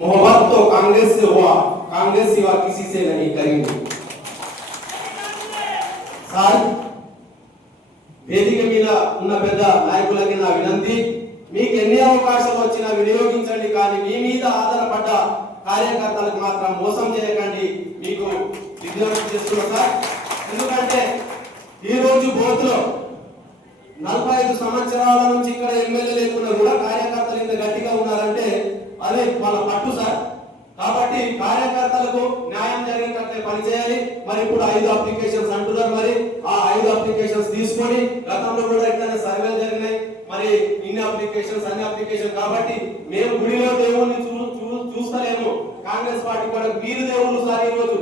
मोहब्बत तो कांग्रेस से हुआ कांग्रेस सिवा किसी से नहीं करेंगे సార్ వేదిక మీద ఉన్న పెద్ద నాయకులకి నా వినంతి మీకు ఎన్ని అవకాశాలు వచ్చినా వినియోగించండి కానీ మీ మీద ఆధారపడ్డ కార్యకర్తలకు మాత్రం మోసం చేయకండి మీకు విజ్ఞప్తి చేస్తున్నా సార్ ఎందుకంటే ఈ రోజు బోత్లో నలభై ఐదు సంవత్సరాల నుంచి ఇక్కడ ఎమ్మెల్యే పనిచేయాలి. మరి ఇప్పుడు ఐదు అప్లికేషన్స్ అంటున్నారు మరి. ఆ ఐదు అప్లికేషన్స్ తీసుకొని గతంలో కూడా ఇట్లనే సర్వేలు జరిగినాయి. మరి ఇన్ని అప్లికేషన్స్ అన్ని అప్లికేషన్ కాబట్టి మేము గుడిలో దేవుణ్ణి చూస్తలేము. కాంగ్రెస్ పార్టీ కూడా మీరు దేవుళ్ళు సార్ ఈరోజు.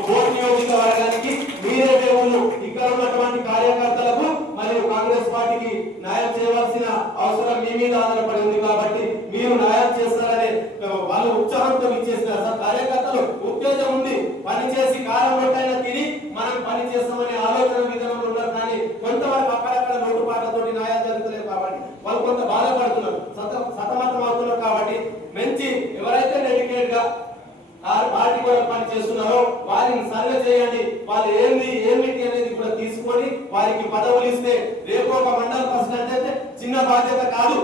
ఓటు నియోజకవర్గానికి మీరే దేవుళ్ళు ఇక్కడ ఉన్నటువంటి కార్యకర్తలకు మరియు కాంగ్రెస్ పార్టీకి న్యాయం చేయవలసిన అవసరం మీ మీద ఆధారపడి ఉంది కాబట్టి మీరు న్యాయం చేస్తారనే ఆ, వాళ్ళు ఉత్సాహంతో ఇచ్చేసినారు సార్ కార్యకర్తలు ఉత్తేజం ఉంది పని చేసి కాలం రొట్టైనా తిని మనం పని చేస్తామనే ఆలోచన విధానంలో ఉన్నారు కానీ కొంతవరకు అక్కడక్కడ లోటుపాట్లతో న్యాయం జరుగుతలేదు కాబట్టి వాళ్ళు కొంత బాధపడుతున్నారు. సత సతమతం అవుతున్నారు కాబట్టి మంచి ఎవరైతే డెడికేట్గా పార్టీ కొరకు పని చేస్తున్నారో వారిని సర్వే చేయండి. వాళ్ళు ఏంది ఏమిటి అనేది కూడా తీసుకొని వారికి పదవులు ఇస్తే రేపు ఒక మండల ప్రెసిడెంట్ అయితే చిన్న బాధ్యత కాదు.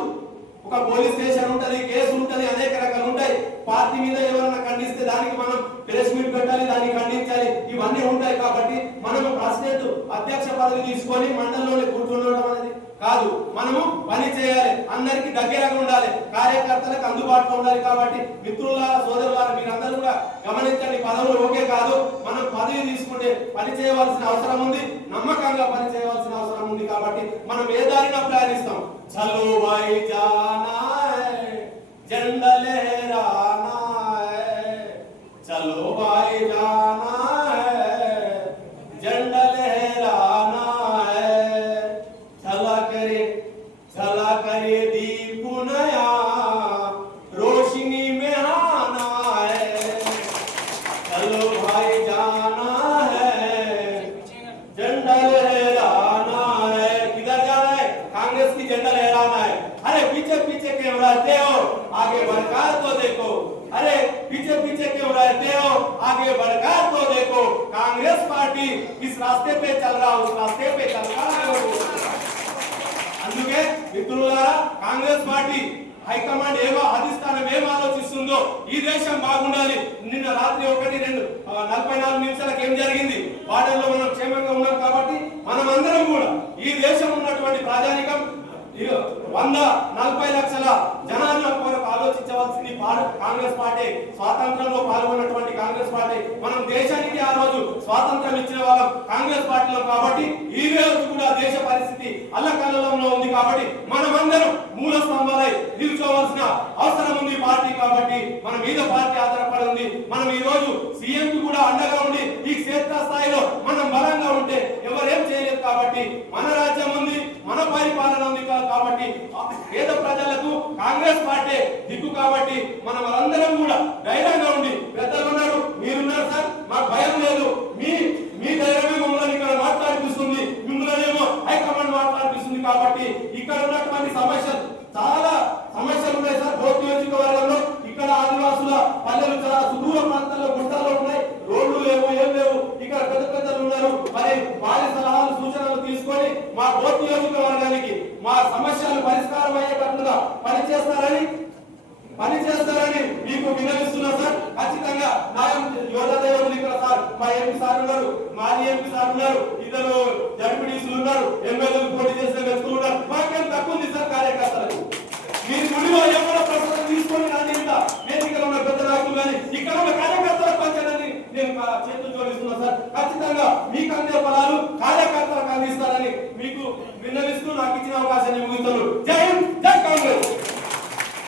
ఒక పోలీస్ స్టేషన్ ఉంటది కేసు ఉంటది అనేక రకాలు ఉంటాయి. పార్టీ మీద ఎవరైనా ఖండిస్తే దానికి మనం ప్రెస్ మీట్ పెట్టాలి దాన్ని ఖండించాలి. ఇవన్నీ ఉంటాయి కాబట్టి మనం ప్రెసిడెంట్ అధ్యక్ష పదవి తీసుకొని మండలంలోనే కూర్చుండడం అనేది కాదు మనము పని చేయాలి అందరికి దగ్గరగా ఉండాలి కార్యకర్తలకు అందుబాటులో ఉండాలి కాబట్టి మిత్రులారా సోదరులారా మీరందరూ కూడా గమనించండి పదవులు ఓకే కాదు మనం పదవి తీసుకుంటే పని చేయవలసిన అవసరం ఉంది నమ్మకంగా పని చేయవలసిన అవసరం ఉంది కాబట్టి మనం ఏ దారిన ప్రయాణిస్తాం? చలో భాయ్ జానా హై, చలో భాయ్ జానా रहते हो आगे बढ़कर तो देखो अरे पीछे पीछे क्यों रहते हो आगे बढ़कर तो देखो कांग्रेस पार्टी इस रास्ते पे चल रहा उस रास्ते पे चल रहा है वो। అందుకే మిత్రులారా కాంగ్రెస్ పార్టీ హైకమాండ్ ఏమో అధిష్టానం ఏం ఆలోచిస్తుందో ఈ దేశం బాగుండాలి నిన్న రాత్రి ఒకటి రెండు ఆ, నలభై నాలుగు నిమిషాలకు ఏం జరిగింది వాడల్లో మనం క్షేమంగా ఉన్నాం కాబట్టి మనం అందరం కూడా ఈ దేశం ఉన్నటువంటి ప్రజానికం ఈ వంద నలభై లక్షల జనాల కొరకు ఆలోచించవలసింది కాంగ్రెస్ పార్టీ. స్వాతంత్రంలో పాల్గొన్నటువంటి కాంగ్రెస్ పార్టీ. మనం దేశానికి ఆ రోజు స్వాతంత్రం ఇచ్చిన వాళ్ళం కాంగ్రెస్ పార్టీలో కాబట్టి ఈ రోజు కూడా దేశ పరిస్థితి అల్లకల్లంలో ఉంది కాబట్టి మనమందరం మూల స్తంభాలై నిల్చోవలసిన అవసరం ఉంది పార్టీ కాబట్టి మన మీద పార్టీ ఆధారపడి ఉంది. మనం ఈ రోజు సీఎం కి కూడా అండగా ఉండి ఈ క్షేత్ర స్థాయిలో మనం బలంగా ఉంటే ఎవరేం చేయలేదు కాబట్టి మన రాజ్యం పరిపాలన ఉంది కాబట్టి పేద ప్రజలకు కాంగ్రెస్ పార్టీ దిక్కు కాబట్టి మనం అందరం కూడా ధైర్యంగా ఉండి పెద్దలు ఉన్నారు మీరున్నారు సార్ మాకు భయం లేదు. మీ మీ ధైర్యమే మమ్మల్ని ఇక్కడ మాట్లాడిపిస్తుంది. మిమ్మల్ని ఏమో హైకమాండ్ మాట్లాడిపిస్తుంది కాబట్టి ఇక్కడ ఉన్నటువంటి సమస్యలు చాలా సమస్యలు ఉన్నాయి సార్. కోర్టు నియోజకవర్గంలో ఇక్కడ ఆదివాసుల పల్లెలు చాలా సుదూర ప్రాంతాల్లో గుట్టాల్లో ఉన్నాయి రోడ్లు లేవు ఏం లేవు ఇక్కడ పెద్ద పెద్దలు ఉన్నారు మరి వారి సలహాలు సూచనలు తీసుకొని మా కోర్టు నియోజకవర్గానికి మా సమస్యలు పరిష్కారం అయ్యేటట్లుగా పనిచేస్తారని పని చేస్తారని మీకు వినవిస్తున్నా సార్. ఖచ్చితంగా నా యోధదేవులు ఇక్కడ సార్. మా ఎంపీ సార్ ఉన్నారు మాజీ ఎంపీ సార్ ఉన్నారు ఇద్దరు ఎంపీడీసీలు ఉన్నారు ఎమ్మెల్యేలు పోటీ చేసిన వ్యక్తులు ఉన్నారు. మాకేం తక్కువ ఉంది సార్ కార్యకర్తలకు. మీరు గుడిలో ఎవరో ప్రసాదం తీసుకొని రాని ఇంత వేదికలో ఉన్న పెద్ద నాయకులు కానీ ఇక్కడ ఉన్న కార్యకర్తలకు పంచదని నేను చేతులు జోడిస్తున్నా సార్. ఖచ్చితంగా మీకు అందే ఫలాలు కార్యకర్త నాకు ఇచ్చిన అవకాశాన్ని ముగించను